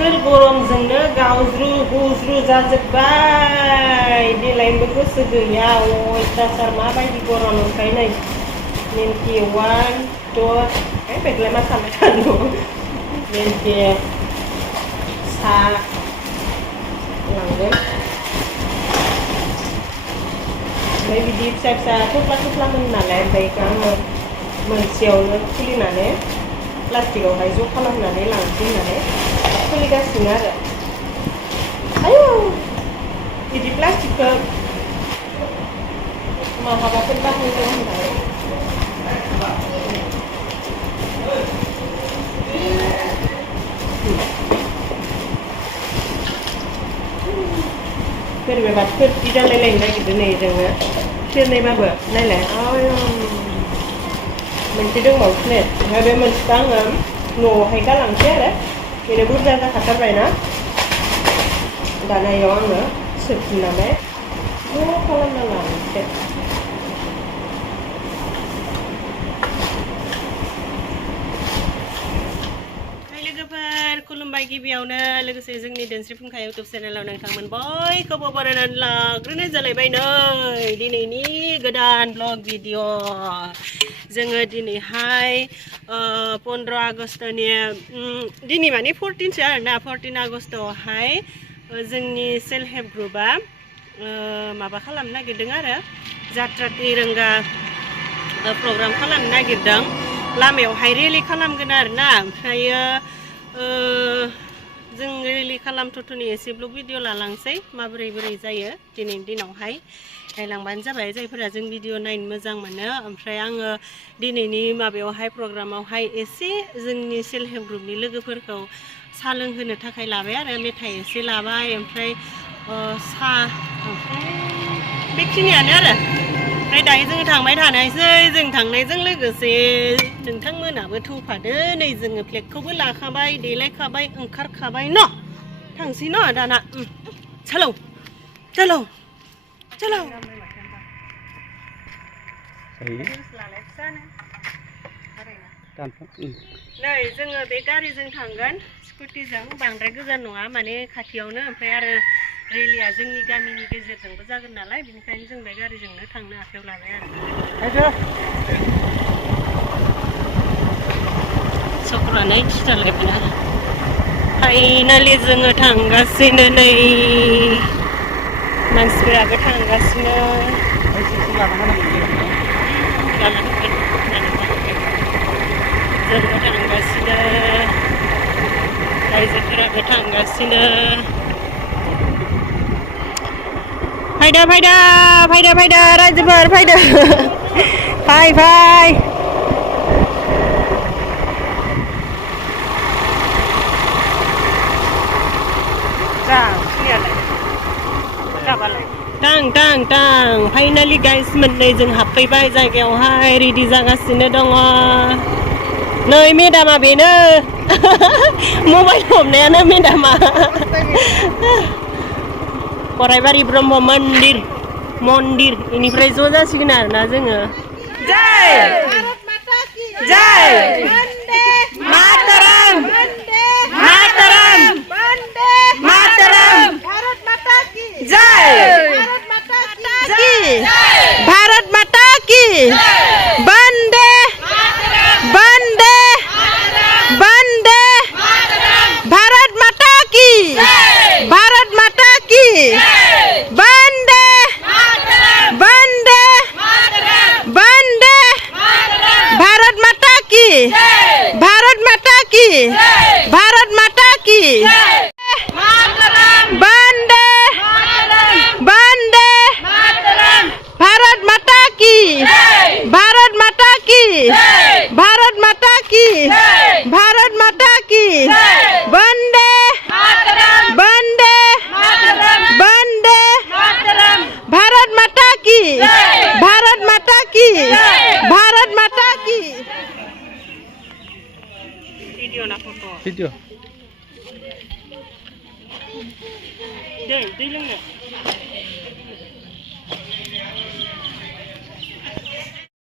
बोथोर गरमजोंनो गावज्रु गुज्रु जाजोब्बाय देलायनोबो गोसो गैया अयथासार माबायदि गरम ओमफ्राय नै नेमखि 1 2 बेगलाय मा सानबाय थानो नेमखि सा लांगोन ओमफ्राय बिदि फिसा फिसा थफ्ला मोन नालाय ओमफ्राय आङो मोनसेयावनो खुलिनानै प्लास्टिकआवहाय ज' खालामनानै लांसै होननानै खुलिगासिनो आरो आयौ बिदि प्लास्टिकखौ माहाबाफोर बाहायदों होननानै सोरबाबा थोरसि जालायलायनो नागिरदों नै जोङो सेरनैबाबो नायलाय मोनसे दंबावोसो ओमफ्राय बे मोनसेखौ आङो न'आवहाय गालांसै आरो बेनो बुरजा जाखाथारबायना दाना इयाव आङो सोफिननानै ज' खालामना लानोसै खुलुमबाय गिबियावनो लोगोसे जोंनि दोनस्रि फुंखा इउटुब चेनेलाव नोंथांमोन बयखौबो बरायनानै लाग्रोनाय जालायबाय नै दिनैनि गोदान ब्लग भिडिअ जोङो दिनैहाय 15 आगस्टनि दिनै माने 14सो आरोना 14 आगस्टआवहाय जोंनि सेल्फ हेल्प ग्रुपआ माबा खालामनो नागिरदों आरो जात्रा तिरंगा प्रग्राम खालामनो नागिरदों लामायावहाय रेलि खालामगोन आरोना ओमफ्रायो जों रेलि खालामथ'नि एसे ब्लग भिडिअ लालांसै माबोरै जायो दिनैनि दिनावहाय नायलांबानो जाबाय जायफोरा जों भिडिअ नायनो मोजां मोनो ओमफ्राय आङो दिनैनि माबायावहाय प्रग्रामावहाय एसे जोंनि सेल्फ हेल्प ग्रुपनि लोगोफोरखौ साहा लोंहोनो थाखाय लाबाय आरो मेथाइ एसे लाबाय ओमफ्राय साहा ओमफ्राय बेखिनियानो आरो ओमफ्राय दायो जों थांबाय थानायसै जों थांनायजों लोगोसे नोंथांमोनाबो थौफादो नै जोङो फ्लेगखौबो लाखाबाय देलायखाबाय ओंखारखाबाय न थांसै न दाना चलो चलो चलो नै जोङो बे गारिजों थांगोन स्कुटिजों बांद्राय गोजान नङा माने खाथियावनो ओमफ्राय आरो रेलिया जोंनि गामिनि गेजेरजोंबो जागोन नालाय बेनिखायनो जों बे गारिजोंनो थांनो आखायाव लाबाय आरो सक्र'आनो खिथालायबायना फाइनालि जोङो थांगासिनो नै मानसिफोराबो थांगासिनो जोंबो थांगासिनो रायजोफोराबो थांगासिनो फायदा रायजोफोर फायदो फाय टां फाइनालि गाइस मोननै जों हाबफैबाय जायगायावहाय रेडि जागासिनो दङ नै मेदामा बेनो मबाइल हमनायानो मेदामा गरायबारि ब्रह्म मन्दिर बेनिफ्राय ज' जासिगोन आरोना जोङो जय भारत माता की जय वंदे मातरम वंदे मातरम भारत माता की जय भारत माता की वंदे भारत माता की भारत माता की वंदे भारत माता की भारत माता की भारत माता की वंदे भारत माता की भारत माता की भारत माता की भारत माता की वंदे भारत माता की भारत माता की भारत माता की वीडियो ना फोटो वीडियो दै लोंनो